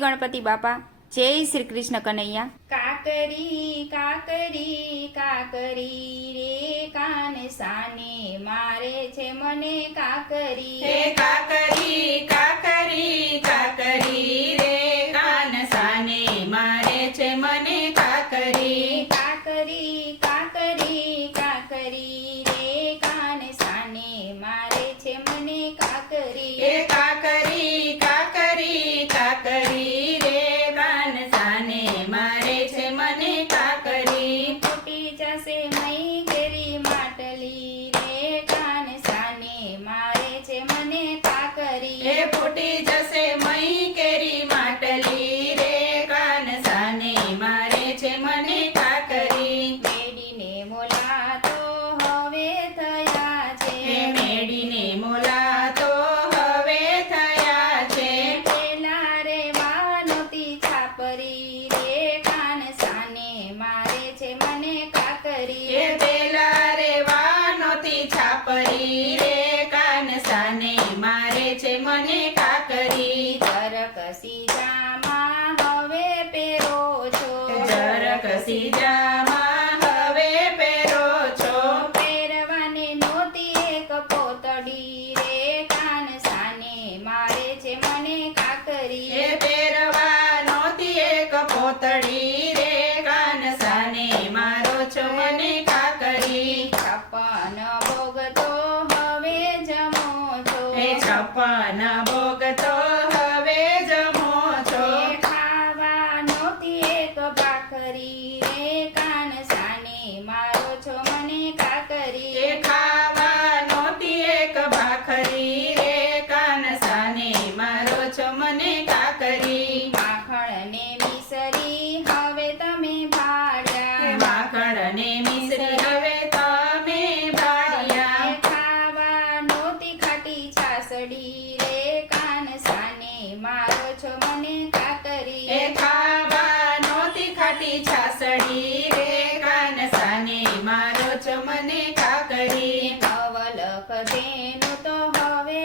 ગણપતિ બાપા, જય શ્રી કૃષ્ણ કનૈયા। કાકરી કાકરી કાકરી રે કાન સાને મારે છે મને કાકરી હે કાકરી કાકરી કાકરી રે કાન સાને મારે છે મને કાકરી કાકરી કાકરી કાકરી રે કાન સાને મારે છે મને કાકરી હે કાકરી કાકરી કાકરી રે કાન સાને મારે છે મને કાકરી ફૂટી જશે મઈ કેરી માટલી રે કાન સાને મારે છે મને કાકરી હે ફૂટી જશે મઈ કેરી માટલી રે કાન સાને મારે છે મને કાકરી મેડીને મોલા તો હવે થયા છે હે મેડીને મોલા તો હવે થયા છે પેલા રે વાનોતી છાપરી રે કાન સાને મારે છે મને કાકરી હે પેલા રેવા નોતી છાપરી રે કાન સાને મારે છે મને કાકરી જરકસી જામાં હવે પહેરો છો જરાક સીજામાં હવે પહેરો છો પહેરવાને નહોતી એક પોતડી રે કાન સાને મારે છે મને હે કાકરી પહેરવા નોતી એક પોતડી રે કાન સાને મારો છો મને કાકરી છપ્પન ભોગ તો હવે જમો છો હે છપ્પન ભોગ તો હવે જમો છો ખાવા નહોતી એક ભાખરી રે કાન સાને મારો છો મને કાકરી એ ખાવા નહોતી એક ભાખરી રે કાન સાને મારો છો મને કાકરી માખણ ને મિસરી હવે તમે ભાડ્યા માખણ ને મિશ્રી હવે તમે ભાડ્યા ખાવા નહોતી ખાટી છાસડી રે કાન સાને મારો છો મને કાકરી એ ખાવા નહોતી ખાટી છાસડી રે કાન સાને મારો છો મને કાકરી નવલખ દેનું તો હવે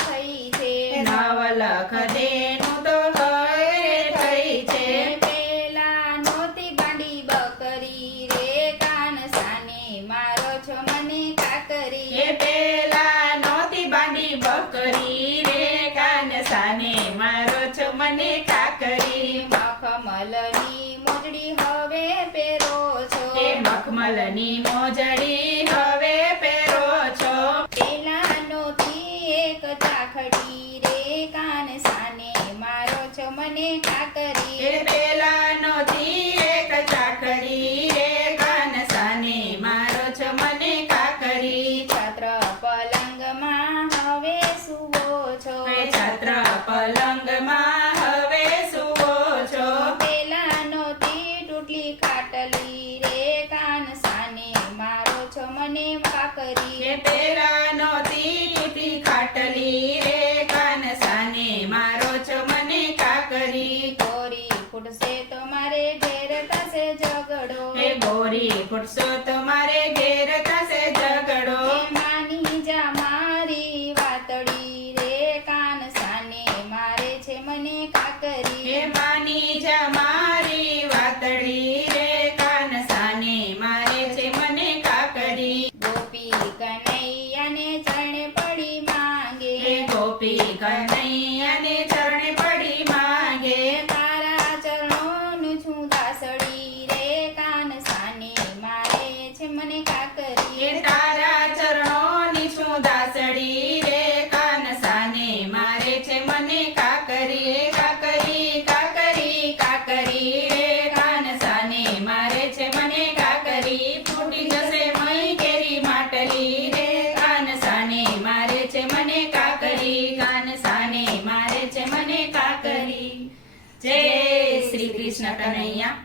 થઈ છે નવલખ દેનું તો હવે થઈ છે પેલા નહોતી ગાંડી બકરી રે કાન સાને મારો છો મને કાકરી એ પેલા નહોતી બાંડી બકરી રે કાન સાને મારો છો મને કાકરી મખમલની મોજડી હવે પહેરો છો એ મખમલની મોજડી હવે પહેરો છો પેલા નહોતી એક ચાખડી રે કાન સાને મારો છો મને એ કાકરી પેલા નહોતી એક ચાકરી રે કાન સાને મારો છો મને કાકરી છત્ર પલંગમાં હવે સુવો છો એ છત્ર પલંગમાં હવે સુવો છો પેલા નહોતી તૂટલી ખાટલી રે કાન સાને મારો છો મને કાકરી એ પેલા નહોતી તૂટી ખાટલી રે કાન સાને મારો છો મને કાકરી ગોરી ફૂટશે તો મારે ઘેર થશે ઝઘડો એ ગોરી ફૂટશો તો મારે ઘેર થશે ઝઘડો માની જા મારી વાતડી રે કાન સાને મારે છે મને કાકરી એ માની જા મારી વાતડી રે કાન સાને મારે છે મને કાકરી ગોપી કનૈયાને ચરણે પડી માંગે એ ગોપી કનૈયાને ચરણે પડી માંગે તારા ચરણોનું છું દાસડી રે કાન સાને મારે છે મને કાકરી એ તારા ચરણોની છું દાસડી રે કાન સાને મારે છે મને કાકરી એ કાકરી કાકરી કાકરી રે કાન સાને મારે છે મને કાકરી ફૂટી જશે મઈ કેરી માટલી રે કાન સાને મારે છે મને કાકરી કાન સાને મારે છે મને કાકરી જય શ્રી કૃષ્ણ કનૈયા।